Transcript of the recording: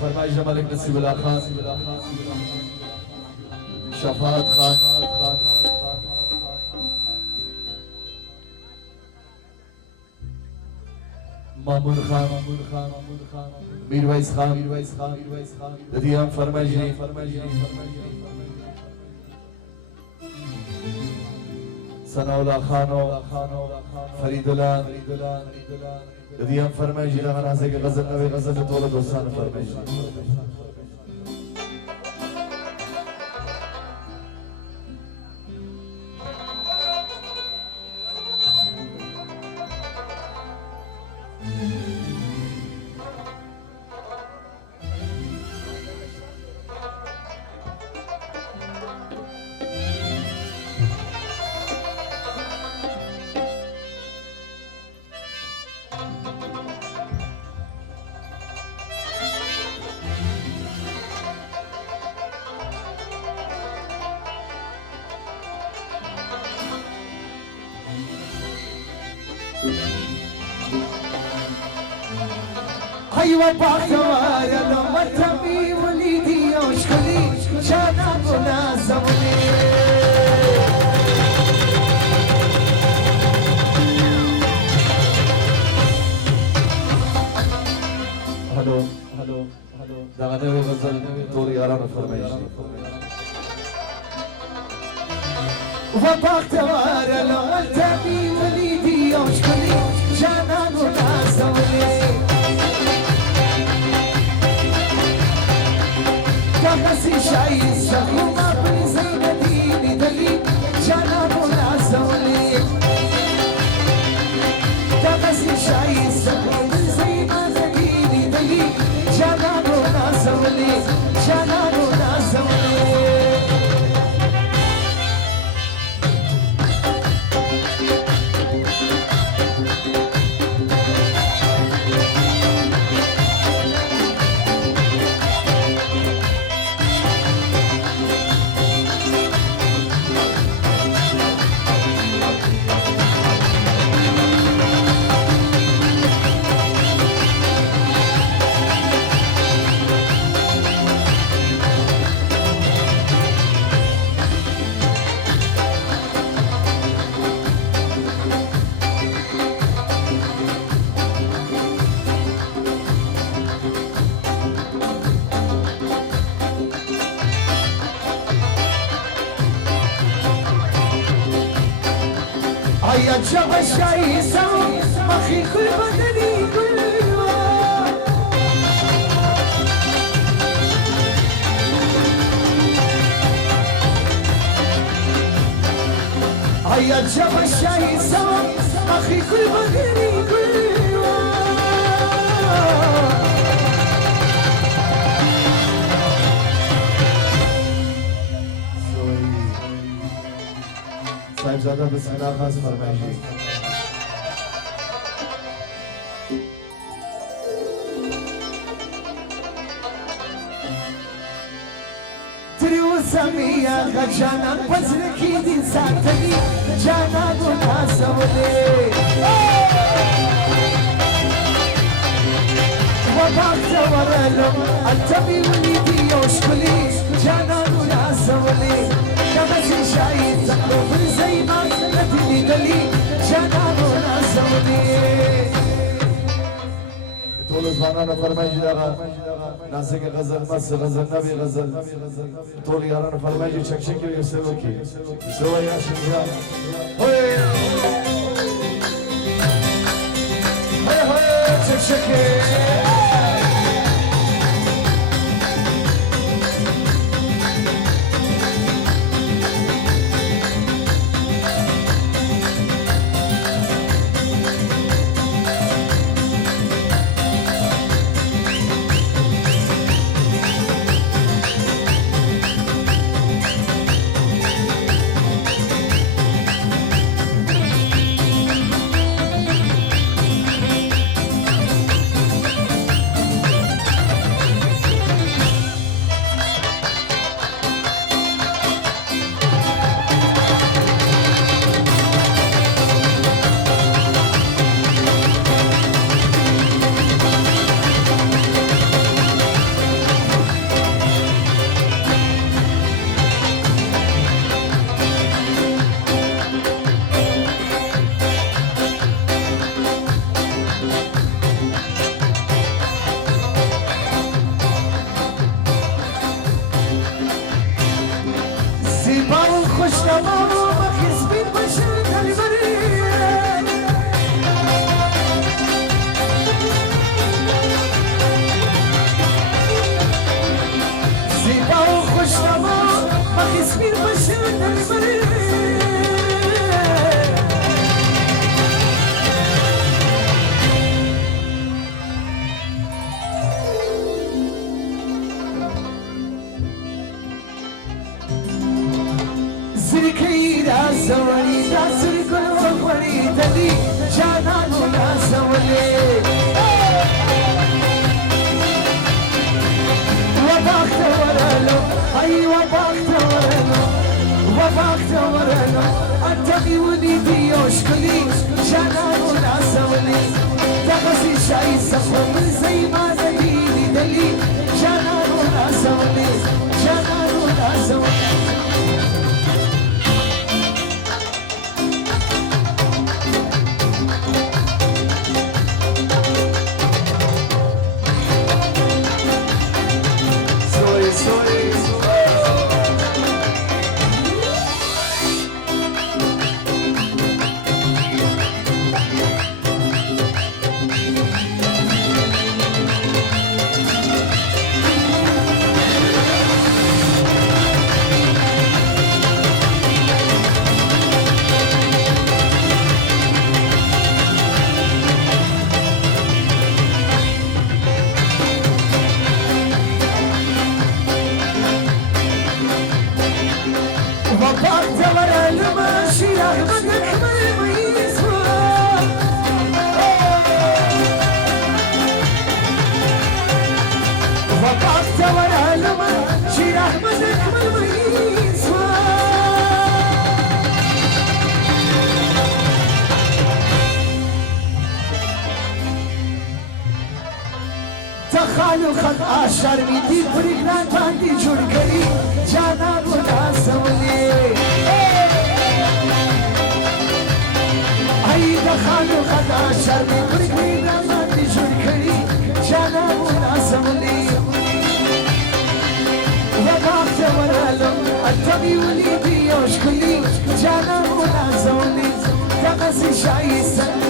فرمایش ملک نصیب الله خان شفاعت خان مامون خان میرویس خان دادی هم فرمایشی ثناءالله خان و فریدالله دادی هم فرمایشی لغن هسته که غزل نوی غزل طول دوستان فرمایشی أيوة باختوار لما تبي وليدي وشكلي شانا مناسبني هلو دغه نوی غزل ټول یارانو فرمایشي وباختوار لما تبي وليدي وشكلي شانا مناسبني كاسي شاي سخوما بزينتي دلي جانا مناسولي كاسي شاي سخوما بزينتي دلي جانا مناسولي جانا مناسولي يا جاب الشاي سوي مخي كل بدني كل يا جاب الشاي سوي مخي كل بدني كل صاحبزاده بسم الله خاص فرمایشی سمية غجانا بزركي دي ساتني جانا مناسولي وبعد ورلم التبي وليدي يوشكلي جانا مناسولي كمسي شايد تقلب زي ما تدلي دلي جانا مناسولي طول زمانه فرمایشی دغه نازک غزل مس غزل نبی غزل طول یارانو فرمایشی چک چک یو سو کی سو یا شنجا هوی هوی چک چک سركي راسولي داسر كل وغوري دلي جانان راسولي وباخت ورلو اي وباخت ورلو وباخت ورلو انت وليدي يشكلي جانان راسولي تغسي شاي سفر من زي ما دليلي دلي جانان راسولي جانان راسولي تخالو خد آشار میدی پریگران باندی جور کری جانا بودا سولی ای تخالو خد آشار میدی پریگران باندی جور کری جانا بودا سولی وقت ورالو التبي وليدي يوش كلي جانا بودا سولی تقسي شاي سن